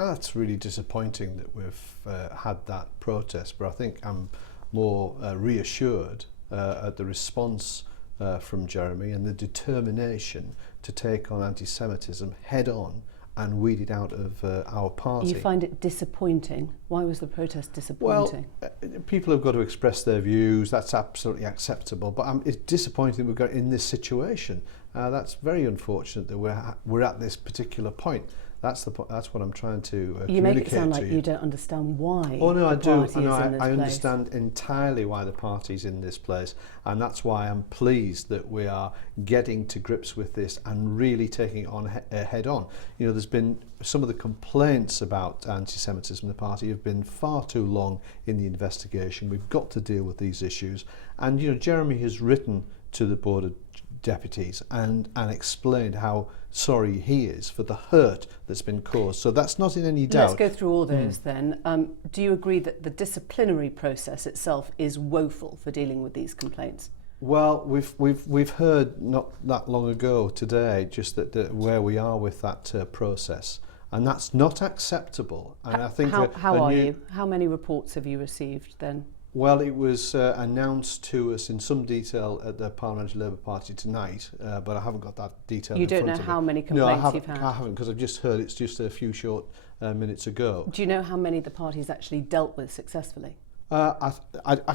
That's really disappointing that we've had that protest, but I think I'm more reassured at the response from Jeremy and the determination to take on anti-Semitism head on and weed it out of our party. You find it disappointing? Why was the protest disappointing? Well, people have got to express their views. That's absolutely acceptable. But it's disappointing we've got in this situation. That's very unfortunate that we're at this particular point. That's what I'm trying to communicate to you. You make it sound like you don't understand why. Oh no, I do. I understand entirely why the party's in this place, and that's why I'm pleased that we are getting to grips with this and really taking it on head on. You know, there's been some of the complaints about anti-Semitism in the party have been far too long in the investigation. We've got to deal with these issues, and you know, Jeremy has written to the Board of Deputies and explained how sorry he is for the hurt that's been caused. So that's not in any doubt. Let's go through all those then. Do you agree that the disciplinary process itself is woeful for dealing with these complaints? Well, we've heard not that long ago today just that where we are with that process, and that's not acceptable. And I think how many reports have you received then? Well, it was announced to us in some detail at the Parliamentary Labour Party tonight, but I haven't got that detail in front of me. You don't know how many complaints you've had? I haven't, because I've just heard it's just a few short minutes ago. Do you know how many the party's actually dealt with successfully? I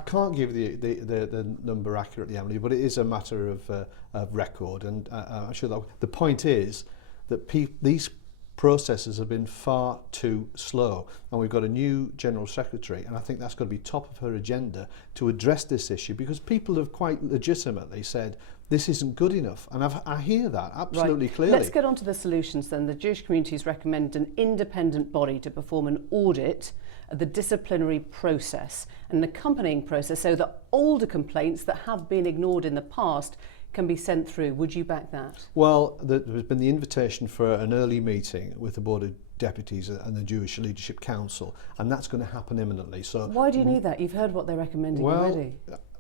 can't give the number accurately, Emily, but it is a matter of record, and I'm sure that the point is that these processes have been far too slow, and we've got a new General Secretary, and I think that's got to be top of her agenda to address this issue, because people have quite legitimately said this isn't good enough, and I hear that absolutely clearly. Let's get on to the solutions then. The Jewish communities recommend an independent body to perform an audit of the disciplinary process and an accompanying process so that older complaints that have been ignored in the past can be sent through. Would you back that? Well, there's been the invitation for an early meeting with the Board of Deputies and the Jewish Leadership Council, and that's going to happen imminently. So why do you need that? You've heard what they're recommending already.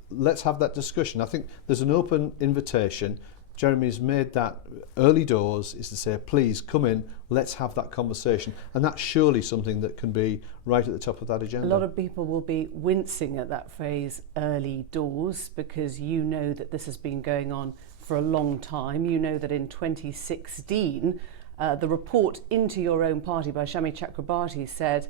Let's have that discussion. I think there's an open invitation. Jeremy's made that early doors, is to say, please come in, let's have that conversation. And that's surely something that can be right at the top of that agenda. A lot of people will be wincing at that phrase, early doors, because you know that this has been going on for a long time. You know that in 2016, the report into your own party by Shami Chakrabarti said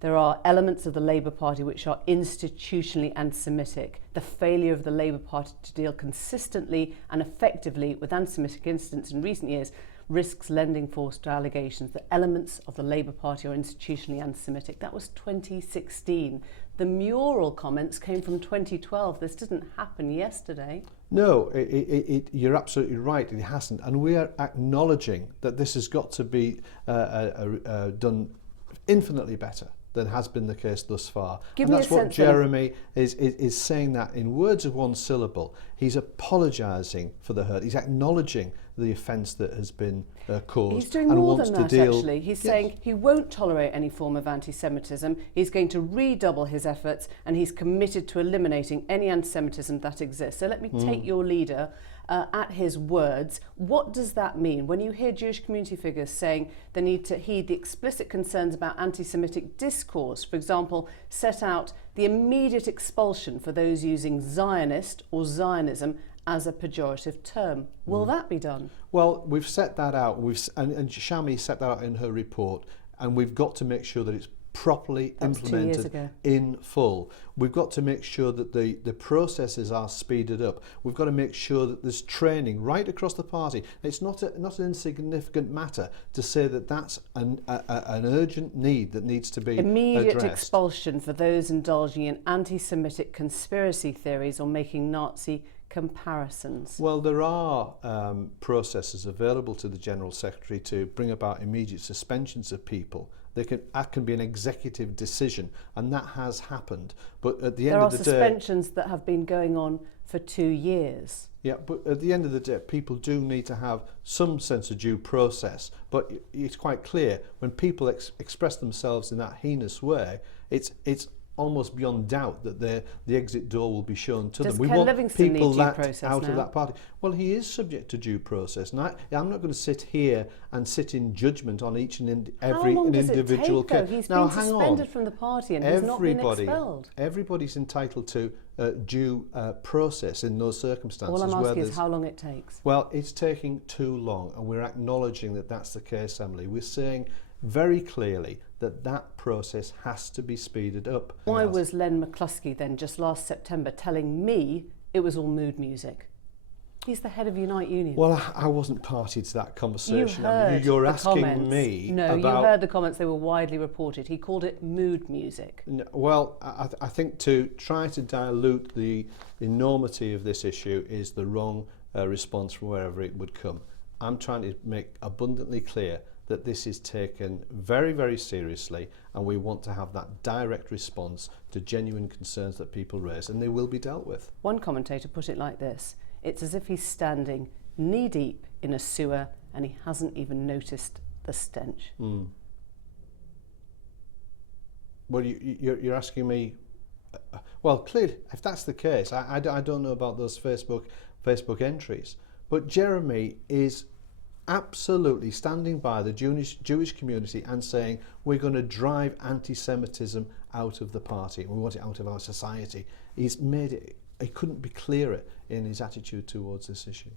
there are elements of the Labour Party which are institutionally anti-Semitic. The failure of the Labour Party to deal consistently and effectively with anti-Semitic incidents in recent years risks lending force to allegations that elements of the Labour Party are institutionally anti-Semitic. That was 2016. The mural comments came from 2012. This didn't happen yesterday. No, you're absolutely right, it hasn't. And we are acknowledging that this has got to be done infinitely better than has been the case thus far. And that's what Jeremy is saying, that in words of one syllable. He's apologising for the hurt. He's acknowledging the offence that has been caused. He's doing more than that, actually. He's saying he won't tolerate any form of anti-Semitism. He's going to redouble his efforts, and he's committed to eliminating any anti-Semitism that exists. So let me take your leader at his words. What does that mean? When you hear Jewish community figures saying they need to heed the explicit concerns about anti-Semitic discourse, for example, set out the immediate expulsion for those using Zionist or Zionism as a pejorative term. Will that be done? Well, we've set that out, and Shami set that out in her report, and we've got to make sure that it's properly implemented in full. We've got to make sure that the processes are speeded up. We've got to make sure that there's training right across the party. It's not an insignificant matter to say that that's an urgent need that needs to be immediate addressed. Expulsion for those indulging in anti-Semitic conspiracy theories or making Nazi comparisons. Well, there are processes available to the General Secretary to bring about immediate suspensions of people. That can be an executive decision, and that has happened. But at the end of the day, there are suspensions that have been going on for 2 years. Yeah, but at the end of the day, people do need to have some sense of due process. But it's quite clear when people express themselves in that heinous way, it's almost beyond doubt that the exit door will be shown to Does them. We Ken want Livingstone people need due that process out now? of that party. Well, he is subject to due process, and I'm not going to sit here and sit in judgment on each and every How long does individual it take, though? case. He's now, been hang suspended on. from the party and he's not been expelled. Everybody's entitled to due process in those circumstances. All I'm asking is how long it takes. Well, it's taking too long, and we're acknowledging that that's the case, Emily. We're saying very clearly that process has to be speeded up. Why was Len McCluskey then just last September telling me it was all mood music? He's the head of Unite Union. Well, I wasn't party to that conversation. You heard You're the asking comments. me No, about... you heard the comments. They were widely reported. He called it mood music. Well, I think to try to dilute the enormity of this issue is the wrong response from wherever it would come. I'm trying to make abundantly clear that this is taken very, very seriously, and we want to have that direct response to genuine concerns that people raise, and they will be dealt with. One commentator put it like this: it's as if he's standing knee-deep in a sewer and he hasn't even noticed the stench. Well, you're asking me... well, clearly, if that's the case, I don't know about those Facebook entries, but Jeremy is absolutely standing by the Jewish community and saying we're going to drive anti-Semitism out of the party. We want it out of our society. He's made it. He couldn't be clearer in his attitude towards this issue.